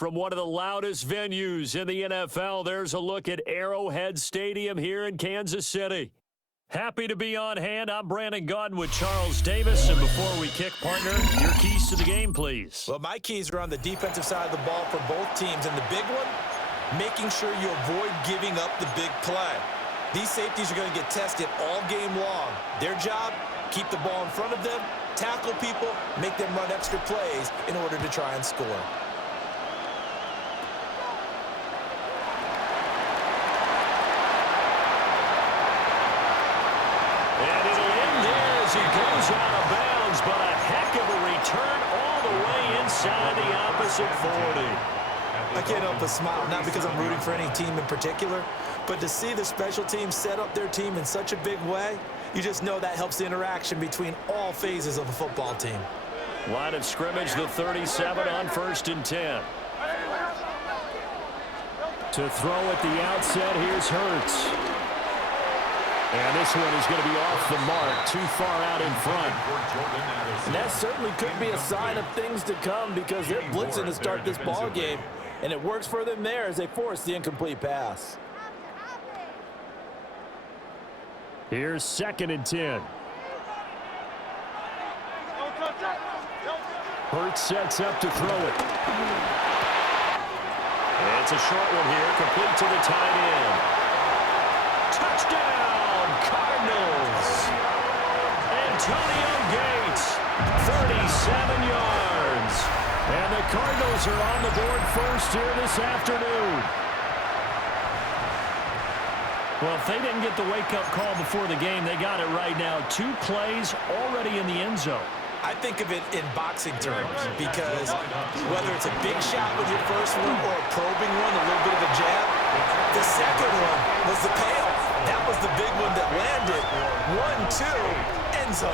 From one of the loudest venues in the NFL, there's a look at Arrowhead Stadium here in Kansas City. Happy to be on hand. I'm Brandon Gaudin with Charles Davis. And before we kick, partner, your keys to the game, please. Well, my keys are on the defensive side of the ball for both teams. And the big one, making sure you avoid giving up the big play. These safeties are going to get tested all game long. Their job, keep the ball in front of them, tackle people, make them run extra plays in order to try and score. He goes out of bounds, but a heck of a return all the way inside the opposite 40. I can't help but smile, not because I'm rooting for any team in particular, but to see the special teams set up their team in such a big way, you just know that helps the interaction between all phases of a football team. Line of scrimmage, the 37 on 1st and 10. To throw at the outset, here's Hurts. And this one is going to be off the mark, too far out in front. And that certainly could be a sign of things to come because they're blitzing to start this ball game, and it works for them there as they force the incomplete pass. Here's 2nd and 10. Hurts sets up to throw it. And it's a short one here, complete to the tight end. Touchdown! Cardinals. Antonio Gates, 37 yards. And the Cardinals are on the board first here this afternoon. Well, if they didn't get the wake-up call before the game, they got it right now. 2 plays already in the end zone. I think of it in boxing terms because whether it's a big shot with your first one or a probing one, a little bit of a jab, the second one was the payoff. That was the big one that landed. 1-2, end zone.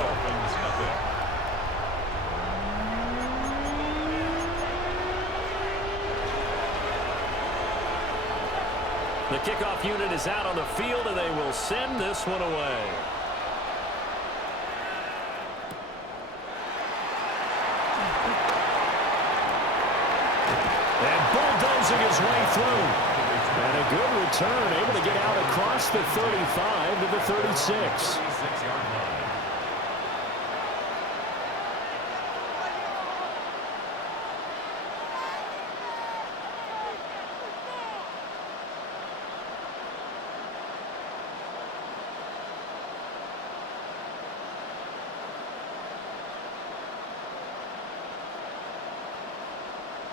The kickoff unit is out on the field, and they will send this one away. And bulldozing his way through. And a good return, able to get out across the 35 to the 36.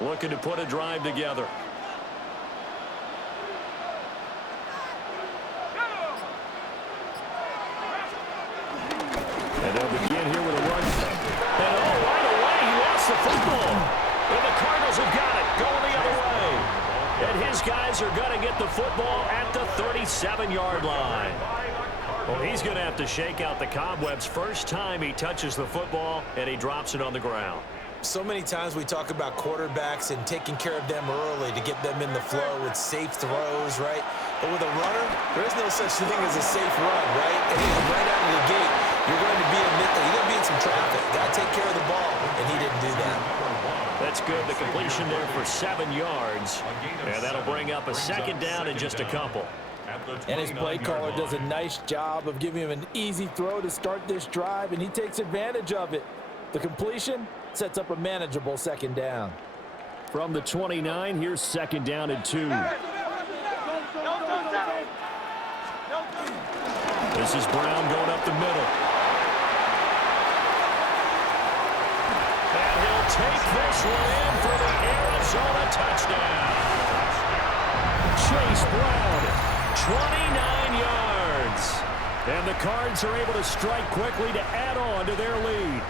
Looking to put a drive together. And they'll begin here with a run. And right away, he lost the football. And the Cardinals have got it, going the other way. And his guys are going to get the football at the 37-yard line. Well, he's going to have to shake out the cobwebs first time he touches the football, and he drops it on the ground. So many times we talk about quarterbacks and taking care of them early to get them in the flow with safe throws, right? But with a runner, there is no such thing as a safe run, right? And right out of the gate, you're going to be in some traffic. Got to take care of the ball, and he didn't do that. That's good. The completion there for 7 yards, and that'll bring up a 2nd down in just a couple. And his play caller does a nice job of giving him an easy throw to start this drive, and he takes advantage of it. The completion sets up a manageable 2nd down. From the 29, here's 2nd down and 2. This is Brown going up the middle. And he'll take this one in for the Arizona touchdown. Chase Brown, 29 yards. And the Cards are able to strike quickly to add on to their lead.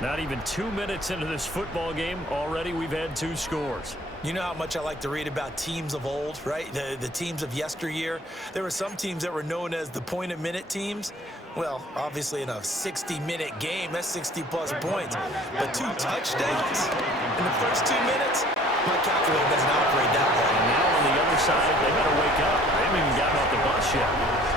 Not even 2 minutes into this football game, already we've had 2 scores. You know how much I like to read about teams of old, right? The teams of yesteryear. There were some teams that were known as the point-a-minute teams. Well, obviously in a 60-minute game, that's 60-plus points. But 2 touchdowns in the first 2 minutes? My calculator doesn't operate that way. And now on the other side, they better wake up. They haven't even gotten off the bus yet.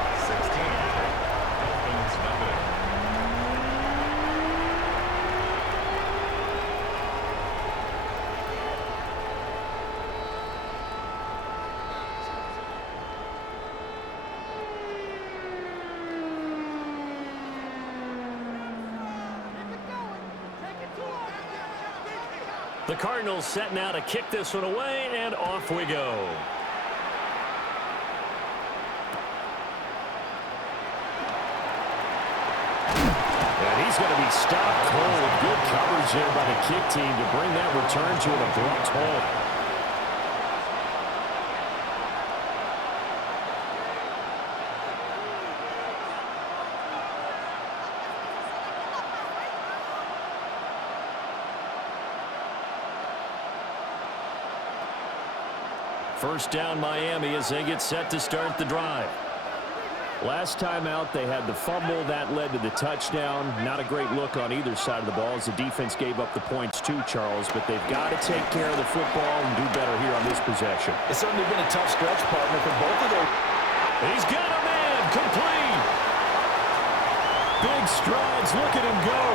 The Cardinals set now to kick this one away, and off we go. And he's going to be stopped cold. Good coverage there by the kick team to bring that return to an abrupt halt. First down Miami as they get set to start the drive. Last time out, they had the fumble. That led to the touchdown. Not a great look on either side of the ball as the defense gave up the points too, Charles. But they've got to take care of the football and do better here on this possession. It's certainly been a tough stretch, partner, for both of them. He's got a man. Complete. Big strides. Look at him go.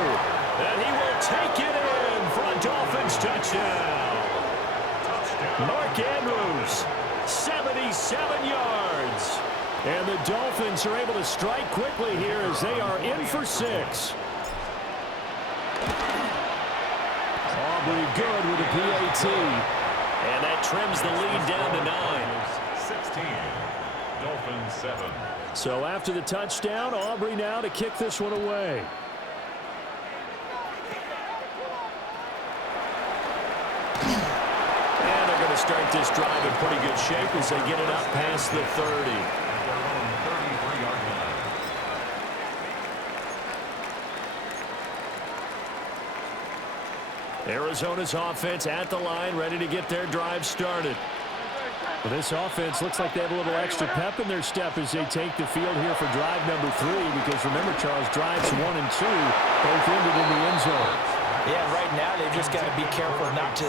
And he will take it in for a Dolphins touchdown. Mark Andrews, 77 yards. And the Dolphins are able to strike quickly here as they are in for 6. Aubrey good with a PAT. And that trims the lead down to 9. 16. Dolphins 7. So after the touchdown, Aubrey now to kick this one away. Start this drive in pretty good shape as they get it up past the 30. Arizona's offense at the line, ready to get their drive started. Well, this offense looks like they have a little extra pep in their step as they take the field here for drive number 3, because remember, Charles, drives 1 and 2 both ended in the end zone. Yeah, right now they've just got to be careful not to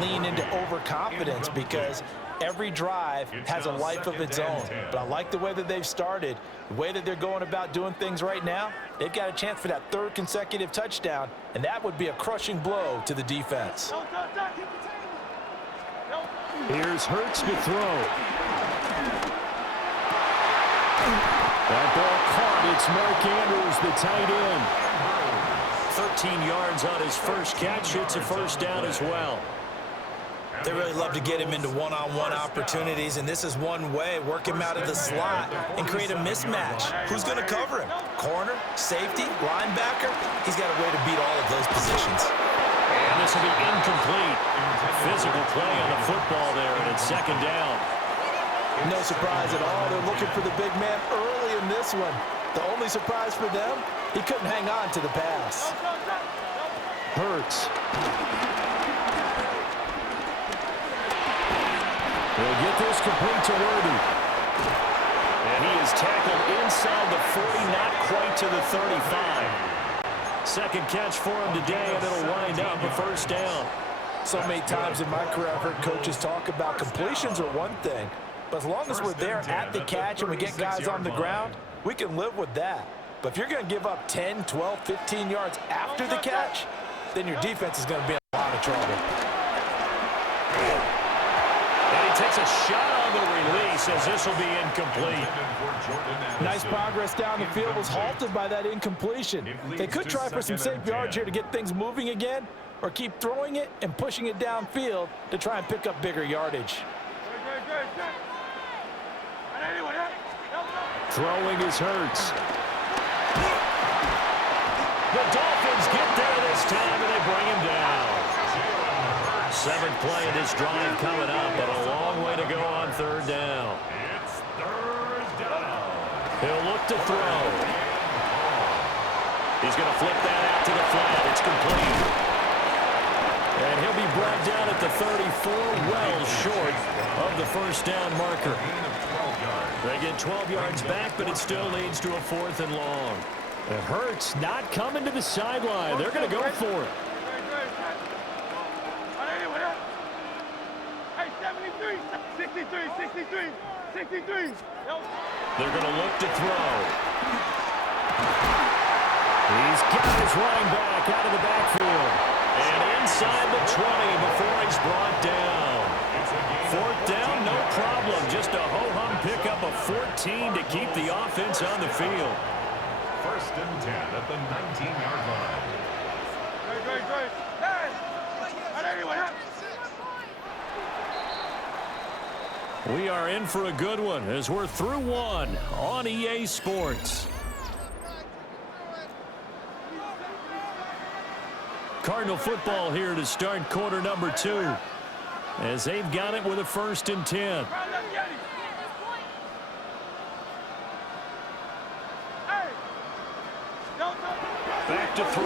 lean into overconfidence, because every drive has a life of its own. But I like the way that they've started, the way that they're going about doing things right now. They've got a chance for that 3rd consecutive touchdown, and that would be a crushing blow to the defense. Here's Hurts to throw. That ball caught. It's Mark Andrews, the tight end. 13 yards on his first catch. It's a first down as well. They really love to get him into one-on-one opportunities, and this is one way. Work him out of the slot and create a mismatch. Who's going to cover him? Corner, safety, linebacker? He's got a way to beat all of those positions. And this will be incomplete. Physical play on the football there, and it's 2nd down. No surprise at all. They're looking for the big man early in this one. The only surprise for them, he couldn't hang on to the pass. Hurts. He'll get this complete to Worthy. And he is tackled inside the 40, not quite to the 35. Second catch for him today, and it'll wind up a first down. So many times in my career, I've heard coaches talk about completions are one thing, but as long as we're there at the catch and we get guys on the ground, we can live with that. But if you're going to give up 10, 12, 15 yards after the catch, then your defense is going to be in a lot of trouble. And he takes a shot on the release as this will be incomplete. Nice progress down the field, was halted by that incompletion. They could try for some safe yards here to get things moving again, or keep throwing it and pushing it downfield to try and pick up bigger yardage. Throwing is Hurts. The Dolphins get there this time, and they bring him down. 7th play of this drive coming up, but a long way to go on 3rd down. It's 3rd down. He'll look to throw. He's going to flip that out to the flat. It's complete. And he'll be brought down at the 34, well short of the first down marker. They get 12 yards back, but it still leads to a 4th and long. And Hurts not coming to the sideline. They're going to go for it. Hey, 73, 63. They're going to look to throw. He's got his running back out of the backfield. And inside the 20 before he's brought down. 4th down, no problem. Just a ho-hum pickup of 14 to keep the offense on the field. 1st and 10 at the 19-yard line. Great. Hey, anyone? We are in for a good one as we're through one on EA Sports. Cardinal football here to start quarter number 2 as they've got it with a 1st and 10. Back to throw.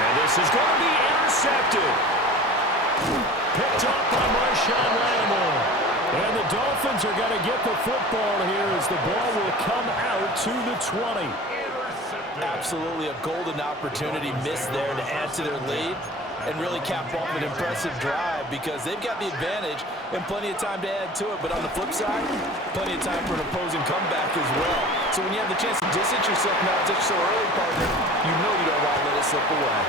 And this is going to be intercepted. Picked up by Marshawn Lattimore. And the Dolphins are going to get the football here as the ball will come out to the 20. Absolutely a golden opportunity missed there to add to their lead and really cap off an impressive drive because they've got the advantage and plenty of time to add to it. But on the flip side, plenty of time for an opposing comeback as well. So when you have the chance to distance yourself not just so early, partner, you know you don't want to let it slip away.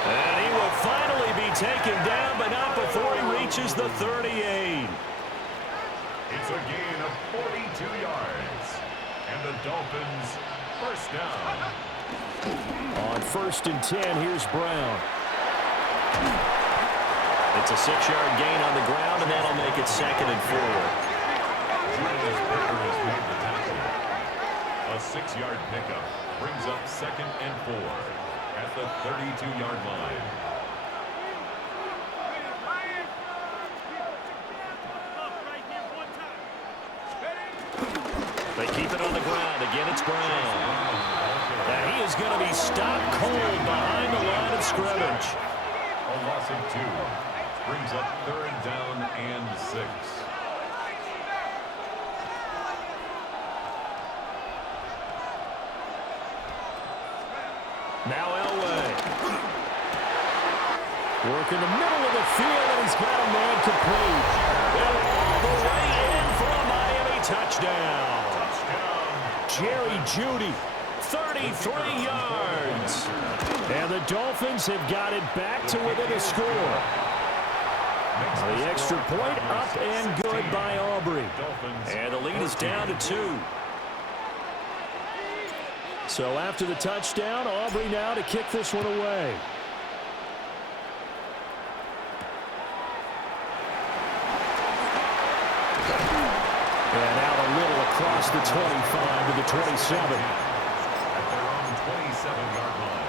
And he will finally be taken down, but not before he reaches the 38. It's a gain of 42 yards. And the Dolphins first down. On 1st and 10, here's Brown. It's a 6-yard gain on the ground, and that'll make it 2nd and 4. Julius Baker has made the tackle. A 6-yard pickup brings up 2nd and 4 at the 32-yard line. They keep it on the ground. Again, it's Brown. And he is going to be stopped cold behind the line of scrimmage. A loss of 2 brings up 3rd down and 6. Now Elway. Work in the middle of the field, and he's got a man complete. And all the way in for a Miami touchdown. Jerry Jeudy, 33 yards. And the Dolphins have got it back to within a score. The extra point up and good by Aubrey. And the lead is down to 2. So after the touchdown, Aubrey now to kick this one away. And out a little across the 25 to the 27. At their own 27-yard line.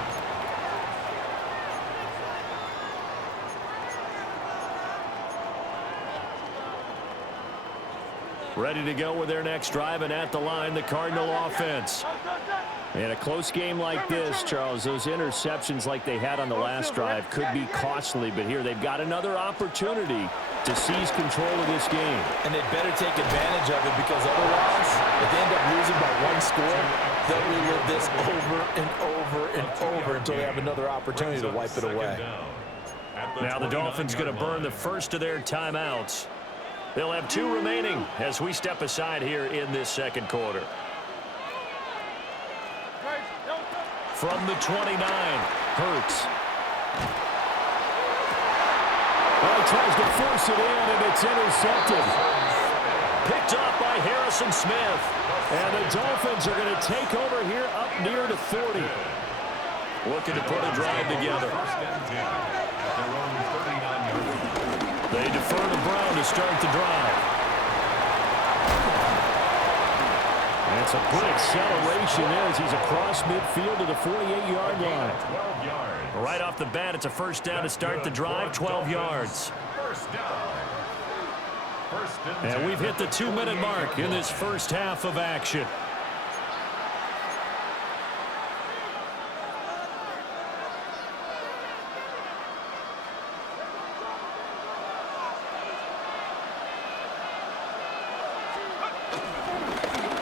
Ready to go with their next drive, and at the line, the Cardinal offense. In a close game like this, Charles, those interceptions like they had on the last drive could be costly, but here they've got another opportunity to seize control of this game. And they better take advantage of it because otherwise, if they end up losing by 1 score, they'll relive this over and over and over until they have another opportunity to wipe it away. Now the Dolphins going to burn the first of their timeouts. They'll have 2 remaining as we step aside here in this 2nd quarter. From the 29, Hurts. Well, he tries to force it in, and it's intercepted. Picked up by Harrison Smith. And the Dolphins are going to take over here up near the 40. Looking to put a drive together. They defer to Brown to start the drive. And it's a good acceleration there as he's across midfield to the 48-yard line. Right off the bat, it's a first down to start the drive, 12 yards. And we've hit the 2-minute mark in this first half of action.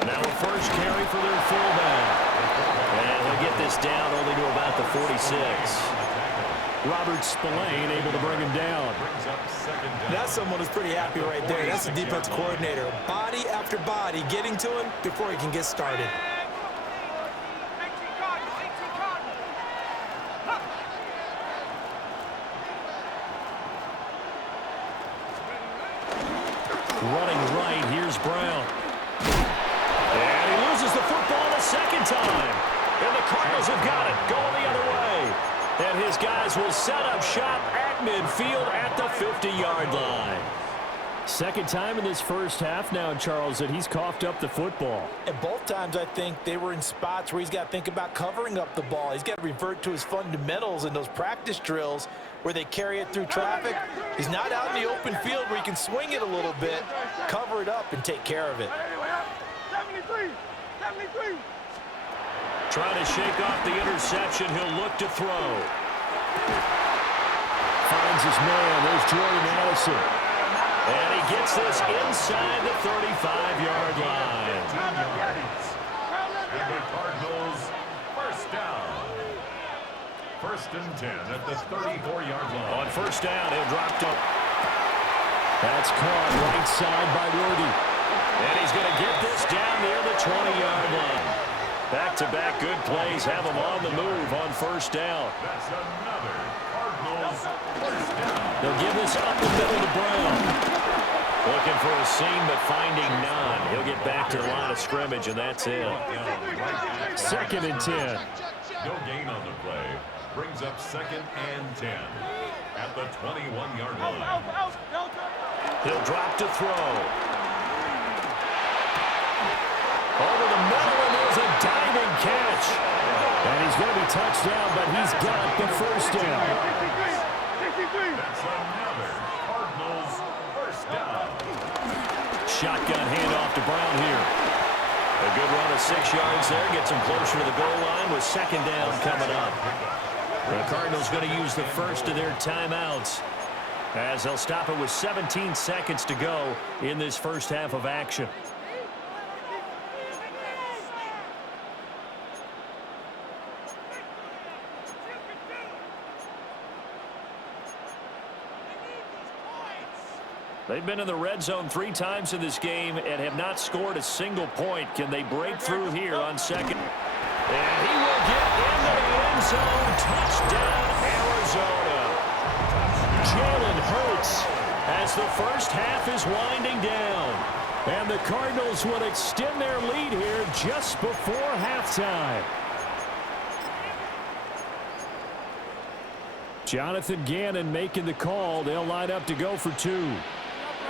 Now a first carry for their fullback. And he'll get this down only to about the 46. Robert Spillane able to bring him down. That's someone who's pretty happy right there. That's the defense coordinator. Body after body getting to him before he can get started. Running right, here's Brown. And he loses the football a second time. And the Cardinals have got it, going the other way. And his guys will set up shop at midfield at the 50-yard line. Second time in this first half now, Charles, that he's coughed up the football. And both times I think they were in spots where he's got to think about covering up the ball. He's got to revert to his fundamentals in those practice drills where they carry it through traffic. He's not out in the open field where he can swing it a little bit, cover it up, and take care of it. 73, 73. Trying to shake off the interception. He'll look to throw. Finds his man. There's Jordan Addison. And he gets this inside the 35-yard line. And the Cardinals first down. First and 10 at the 34-yard line. On first down, he'll drop to. That's caught right side by Worthy. And he's going to get this down near the 20-yard line. Back-to-back good plays have him on the move on first down. That's another Cardinals first down. They'll give this up the middle to Brown. Looking for a seam, but finding none. He'll get back to the line of scrimmage, and that's it. Second and 10. No gain on the play. Brings up second and 10 at the 21-yard line. He'll drop to throw. Over the middle, and there's a diving catch. And he's going to be touched down, but he's got the first down. 63. That's another Cardinals first down. Shotgun handoff to Brown here. A good run of 6 yards there. Gets him closer to the goal line with second down coming up. The Cardinals going to use the first of their timeouts as they'll stop it with 17 seconds to go in this first half of action. They've been in the red zone 3 times in this game and have not scored a single point. Can they break through here on second? And he will get into the end zone. Touchdown, Arizona. Jalen Hurts as the first half is winding down. And the Cardinals would extend their lead here just before halftime. Jonathan Gannon making the call. They'll line up to go for 2.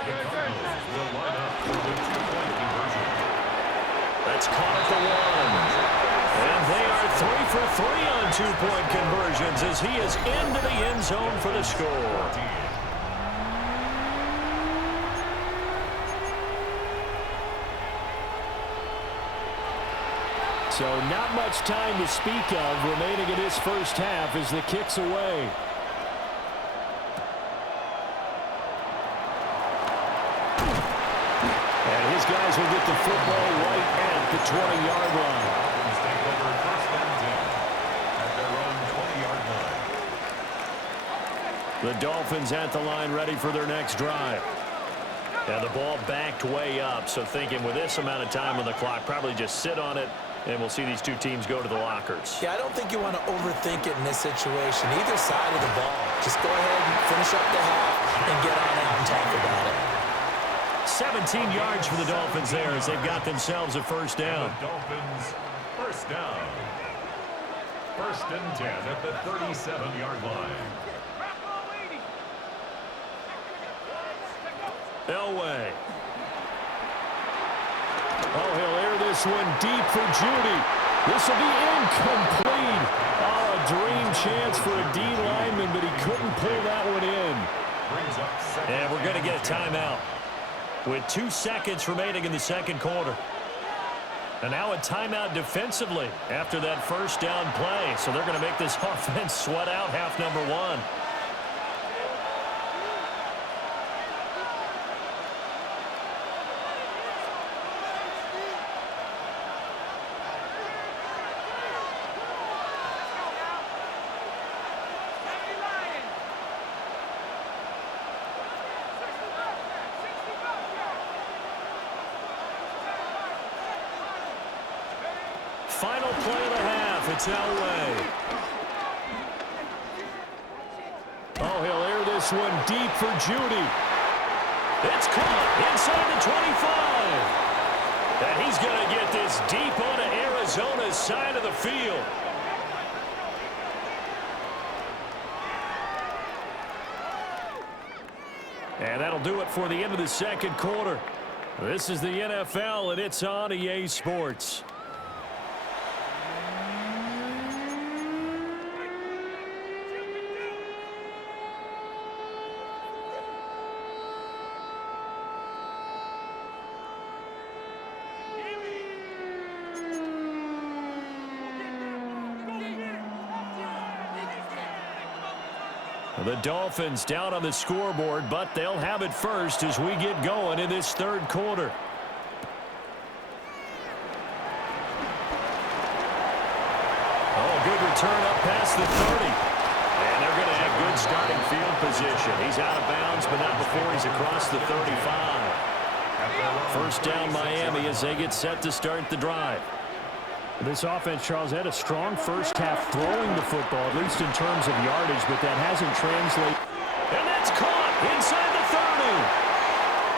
The Cardinals will line up for the 2-point conversion. That's caught at the 1. And they are 3 for 3 on 2-point conversions as he is into the end zone for the score. So not much time to speak of remaining in this first half as the kick's away. And his guys will get the football right at the 20-yard line. Take over first and 10 at their own 20-yard line. The Dolphins at the line ready for their next drive. And the ball backed way up, so thinking with this amount of time on the clock, probably just sit on it, and we'll see these two teams go to the lockers. Yeah, I don't think you want to overthink it in this situation. Either side of the ball. Just go ahead and finish up the half and get on out and talk about it. 17 yards for the Dolphins there as they've got themselves a first down. The Dolphins first down. First and 10 at the 37-yard line. Elway. Oh, he'll air this one deep for Judy. This will be incomplete. Oh, a dream chance for a D lineman, but he couldn't pull that one in. Brings up second. And we're going to get a timeout with 2 seconds remaining in the second quarter. And now a timeout defensively after that first down play. So they're going to make this offense sweat out half number 1. Final play of the half. It's Elway. Oh, he'll air this one deep for Judy. It's caught inside the 25. And he's going to get this deep onto Arizona's side of the field. And that'll do it for the end of the second quarter. This is the NFL, and it's on EA Sports. The Dolphins down on the scoreboard, but they'll have it first as we get going in this third quarter. Oh, good return up past the 30. And they're going to have good starting field position. He's out of bounds, but not before he's across the 35. First down Miami as they get set to start the drive. This offense, Charles, had a strong first half throwing the football, at least in terms of yardage, but that hasn't translated. And that's caught inside the 30.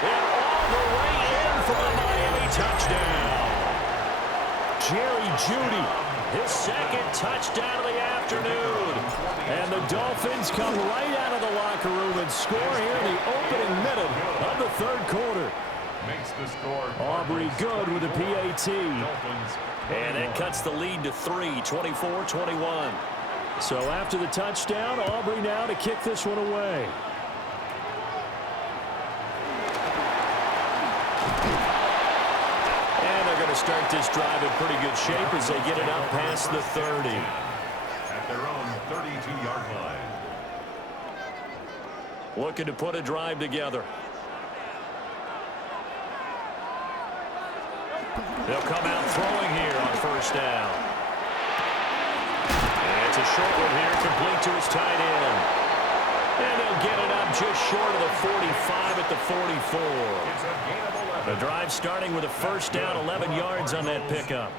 And all the way in for a Miami touchdown. Jerry Jeudy, his second touchdown of the afternoon. And the Dolphins come right out of the locker room and score here in the opening minute of the third quarter. Makes the score. Aubrey good with a PAT. And that cuts the lead to 3, 24-21. So after the touchdown, Aubrey now to kick this one away. And they're going to start this drive in pretty good shape as they get it up past the 30. At their own 32-yard line. Looking to put a drive together. They'll come out throwing here on first down. And it's a short one here, complete to his tight end. And they'll get it up just short of the 45 at the 44. The drive starting with a first down, 11 yards on that pickup.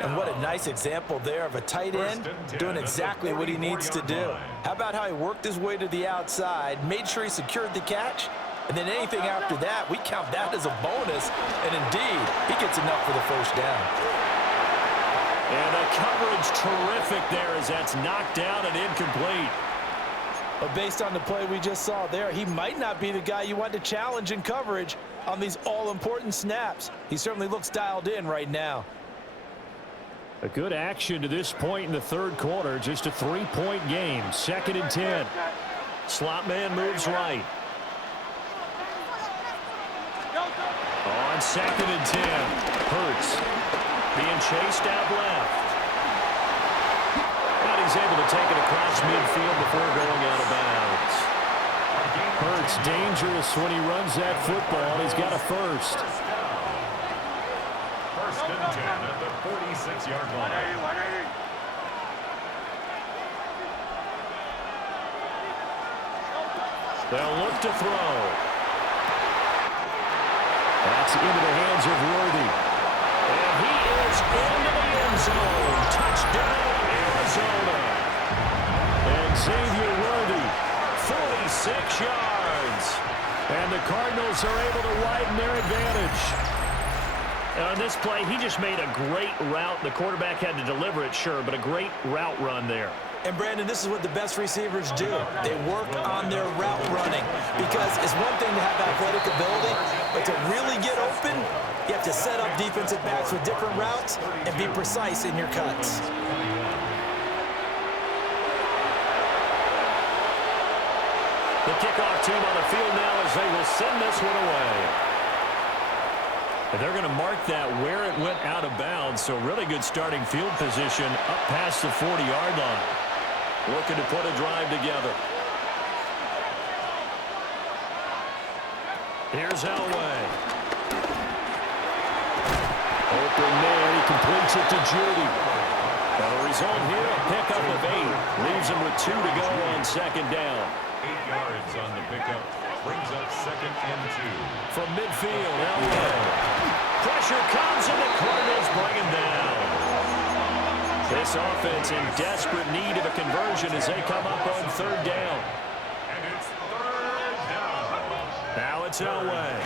And what a nice example there of a tight end doing exactly what he needs to do. How about how he worked his way to the outside, made sure he secured the catch, and then anything after that, we count that as a bonus. And indeed, he gets enough for the first down. And the coverage terrific there as that's knocked down and incomplete. But based on the play we just saw there, he might not be the guy you want to challenge in coverage on these all-important snaps. He certainly looks dialed in right now. A good action to this point in the third quarter. Just a 3-point game. 2nd and 10. Slot man moves right. On 2nd and 10. Hurts being chased out left. But he's able to take it across midfield before going out of bounds. Hurts dangerous when he runs that football. He's got a first. First and 10 at the 46-yard line. They'll look to throw. That's into the hands of Worthy. And he is into the end zone. Touchdown, Arizona. And Xavier Worthy, 46 yards. And the Cardinals are able to widen their advantage. On this play, he just made a great route. The quarterback had to deliver it, sure, but a great route run there. And, Brandon, this is what the best receivers do. They work on their route running because it's one thing to have athletic ability, but to really get open, you have to set up defensive backs with different routes and be precise in your cuts. The kickoff team on the field now as they will send this one away. And they're going to mark that where it went out of bounds, so really good starting field position up past the 40-yard line. Looking to put a drive together. Here's Elway. Open man, he completes it to Jeudy. Now the result here, a pickup of 8. Leaves him with 2 to go on second down. 8 yards on the pickup. Brings up 2nd and 2. From midfield, Elway. Pressure comes and the Cardinals bring him down. This offense in desperate need of a conversion as they come up on 3rd down. And it's 3rd down. Now it's Elway.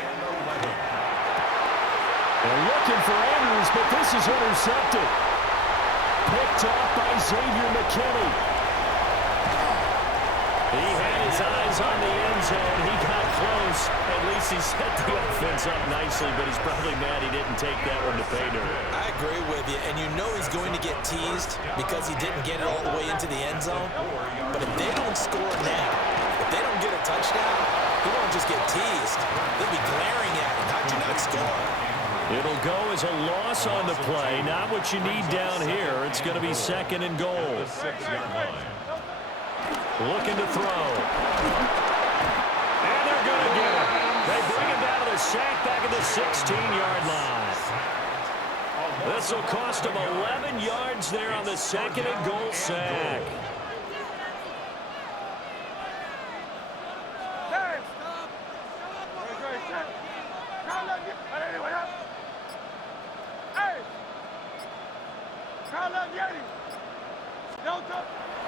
They're looking for Andrews, but this is intercepted. Picked off by Xavier McKinney. He had his eyes on the end zone. He got close. At least he set the offense up nicely, but he's probably mad he didn't take that one to pay dirt. I agree with you, and you know he's going to get teased because he didn't get it all the way into the end zone. But if they don't score now, if they don't get a touchdown, he won't just get teased. They'll be glaring at him. How'd you not score? It'll go as a loss on the play. Not what you need down here. It's going to be 2nd and goal. Looking to throw. And they're going to get him. They bring him down to the sack back at the 16-yard line. This will cost him 11 yards there on the 2nd and goal sack.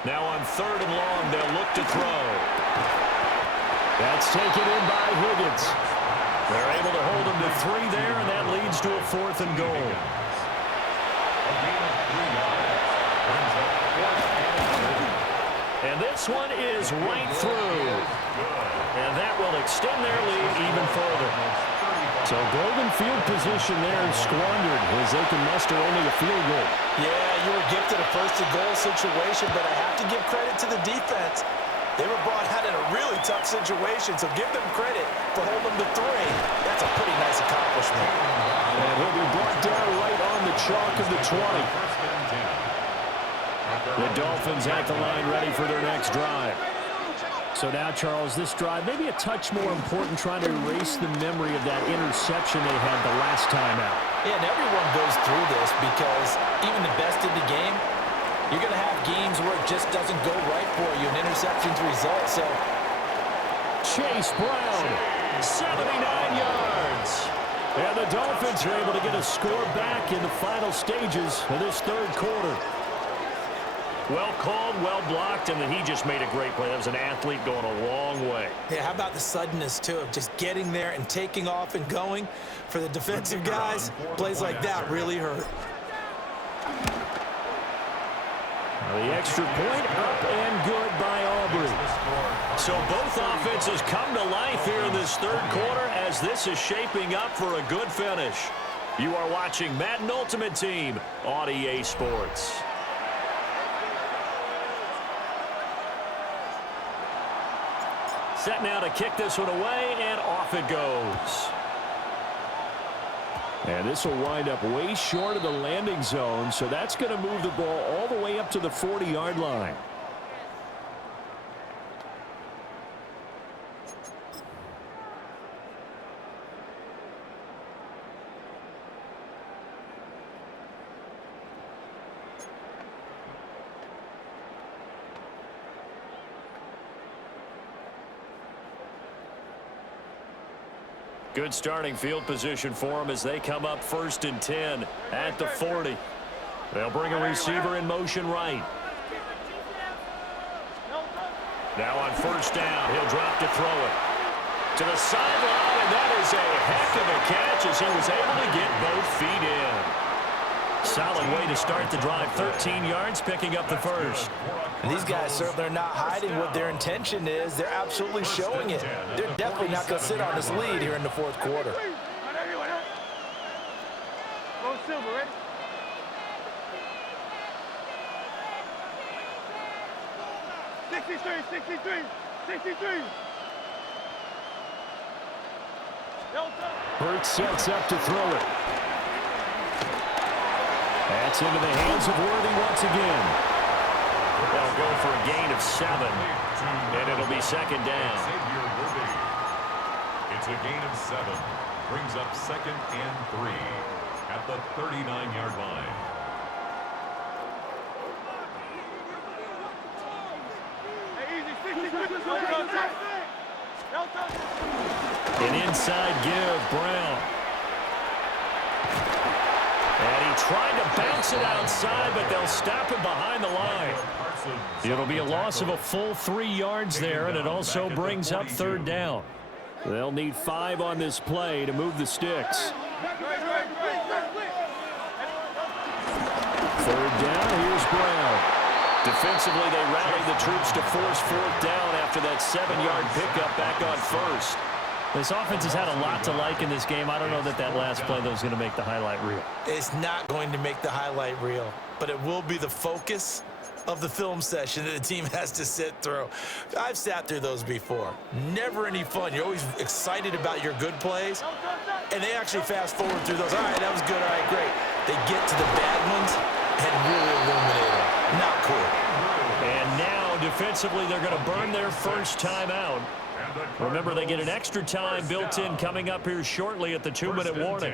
Now on 3rd and long, they'll look to throw. That's taken in by Higgins. They're able to hold him to 3 there, and that leads to a 4th and goal. And this one is right through. And that will extend their lead even further. So golden field position there and squandered as they can muster only a field goal. Yeah, you were gifted a 1st and goal situation, but I have to give credit to the defense. They were brought out in a really tough situation, so give them credit for holding them to 3. That's a pretty nice accomplishment. And he'll be brought down right on the chalk of the 20. The Dolphins at the line ready for their next drive. So now, Charles, this drive maybe a touch more important, trying to erase the memory of that interception they had the last time out. Yeah, and everyone goes through this because even the best in the game, you're going to have games where it just doesn't go right for you, and interceptions result. So Chase Brown, 79 yards. And the Dolphins are able to get a score back in the final stages of this 3rd quarter. Well called, well blocked, and then he just made a great play. That was an athlete going a long way. Yeah, how about the suddenness, too, of just getting there and taking off and going? For the defensive guys, plays like that really hurt. The extra point up and good by Aubrey. So both offenses come to life here in this 3rd quarter as this is shaping up for a good finish. You are watching Madden Ultimate Team on EA Sports. Set now to kick this one away, and off it goes. And this will wind up way short of the landing zone, so that's going to move the ball all the way up to the 40-yard line. Good starting field position for them as they come up 1st and 10 at the 40. They'll bring a receiver in motion right. Now on 1st down, he'll drop to throw it. To the sideline, and that is a heck of a catch as he was able to get both feet in. Solid way to start the drive, 13 yards, picking up the 1st. And these guys certainly are not hiding what their intention is. They're absolutely showing it. They're definitely not going to sit on this lead here in the 4th quarter. Go Silver, ready? Hurts sets up to throw it. That's into the hands of Worthy once again. They'll go for a gain of 7, and it'll be 2nd down. It's a gain of 7. Brings up 2nd and 3 at the 39-yard line. An inside give, Brown. And he tried to bounce it outside, but they'll stop him behind the line. It'll be a loss of a full 3 yards there, and it also brings up 3rd down. They'll need 5 on this play to move the sticks. 3rd down, here's Brown. Defensively, they rally the troops to force 4th down after that 7-yard pickup back on first. This offense has had a lot to like in this game. I don't know that last play, though, is going to make the highlight reel. It's not going to make the highlight reel, but it will be the focus of the film session that the team has to sit through. I've sat through those before. Never any fun. You're always excited about your good plays, and they actually fast forward through those. All right, that was good. All right, great. They get to the bad ones and really illuminate them. Not cool. And now, defensively, they're going to burn their first timeout. Remember, they get an extra time built in coming up here shortly at the 2-minute warning.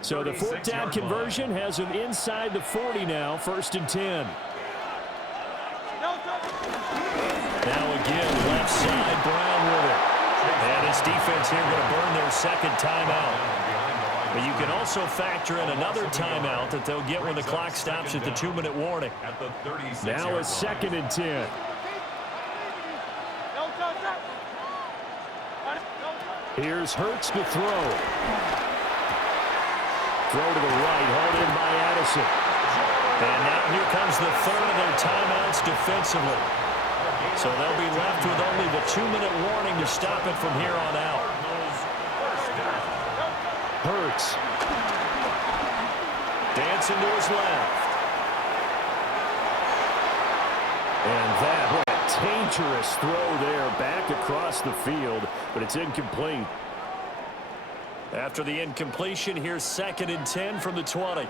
So the fourth down conversion has them inside the 40 now, 1st and 10. Now again, left side, Brown with it. And his defense here going to burn their second timeout. But you can also factor in another timeout that they'll get when the clock stops at the 2-minute warning. Now a 2nd and 10. Here's Hurts to throw. Throw to the right, hauled in by Addison. And now here comes the third of their timeouts defensively. So they'll be left with only the 2-minute warning to stop it from here on out. Hurts. Dancing to his left. And that, what a dangerous throw there back across the field, but it's incomplete. After the incompletion, here's 2nd and 10 from the 20.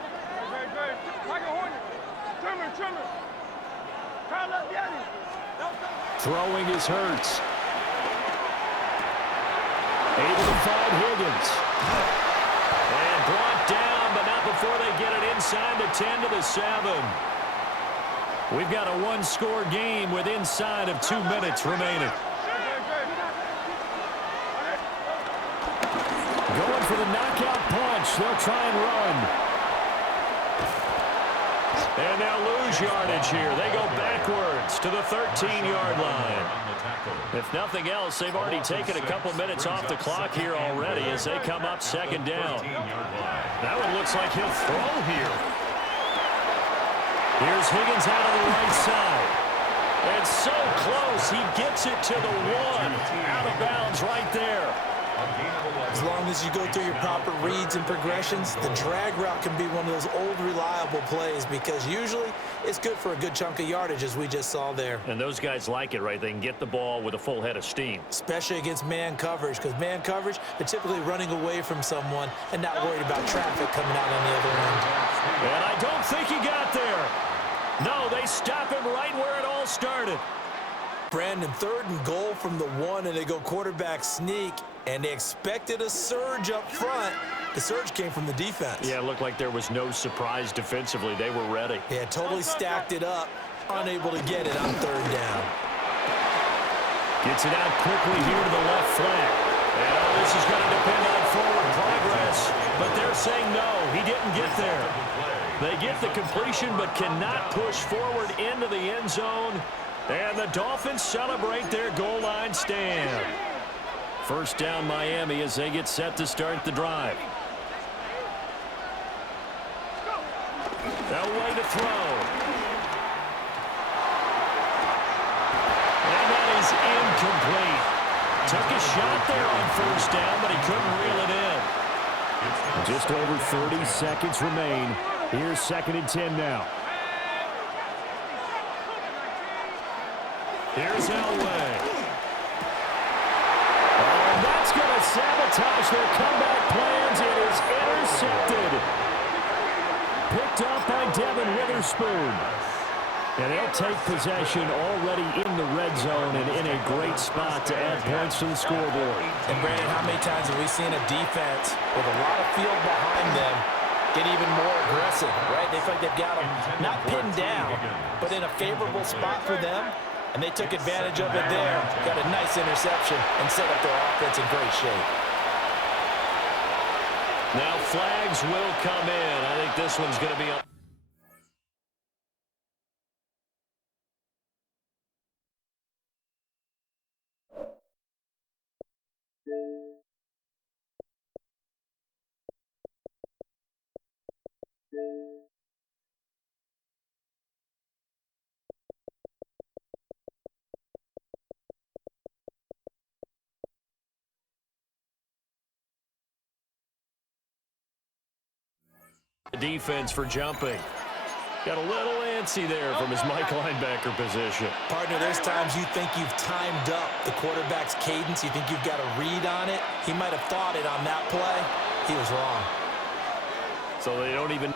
Throwing is Hurts. Able to find Higgins. And brought down, but not before they get it inside the 10 to the 7. We've got a one-score game with inside of 2 minutes remaining. Going for the knockout punch. They'll try and run. And they'll lose yardage here. They go backwards to the 13-yard line. If nothing else, they've already taken a couple minutes off the clock here already as they come up 2nd down. That one looks like he'll throw here. Here's Higgins out of the right side. And so close, he gets it to the 1. Out of bounds right there. As long as you go through your proper reads and progressions, the drag route can be one of those old reliable plays because usually it's good for a good chunk of yardage as we just saw there. And those guys like it, right? They can get the ball with a full head of steam. Especially against man coverage, because man coverage, they're typically running away from someone and not worried about traffic coming out on the other end. And I don't think he got there. No, they stop him right where it all started. Brandon, 3rd and goal from the 1, and they go quarterback sneak, and they expected a surge up front. The surge came from the defense. Yeah, it looked like there was no surprise defensively. They were ready. Yeah, totally stacked it up, unable to get it on 3rd down. Gets it out quickly here to the left flank. And this is going to depend on forward progress, but they're saying no, he didn't get there. They get the completion but cannot push forward into the end zone. And the Dolphins celebrate their goal line stand. 1st down Miami as they get set to start the drive. They'll wait to throw. And that is incomplete. Took a shot there on 1st down, but he couldn't reel it in. Just over 30 seconds remain. Here's 2nd and 10 now. Here's Elway. And that's going to sabotage their comeback plans. It is intercepted. Picked up by Devin Witherspoon. And they'll take possession already in the red zone and in a great spot to add points to the scoreboard. And Brandon, how many times have we seen a defense with a lot of field behind them get even more aggressive, right? They feel like they've got them not pinned down, but in a favorable spot for them. And they took advantage of it there. Got a nice interception and set up their offense in great shape. Now flags will come in. I think this one's going to be up. The defense for jumping. Got a little antsy there from his Mike linebacker position. Partner, there's times you think you've timed up the quarterback's cadence. You think you've got a read on it. He might have thought it on that play. He was wrong. So they don't even...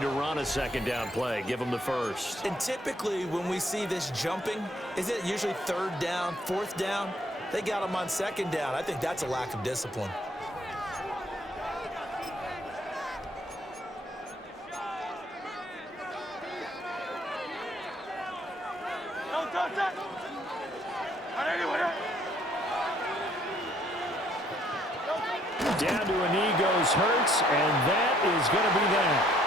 to run a second down play. Give them the first. And typically when we see this jumping, is it usually third down, fourth down? They got him on second down. I think that's a lack of discipline. Down to a knee goes Hurts, and that is going to be that.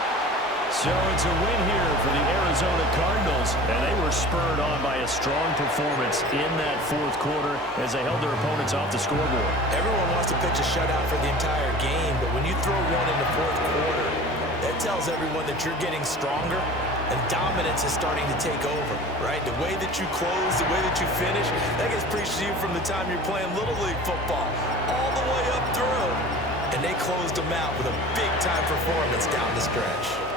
So it's a win here for the Arizona Cardinals, and they were spurred on by a strong performance in that fourth quarter as they held their opponents off the scoreboard. Everyone wants to pitch a shutout for the entire game, but when you throw one in the fourth quarter, that tells everyone that you're getting stronger and dominance is starting to take over, right? The way that you close, the way that you finish, that gets preached to you from the time you're playing Little League football all the way up through. And they closed them out with a big-time performance down the stretch.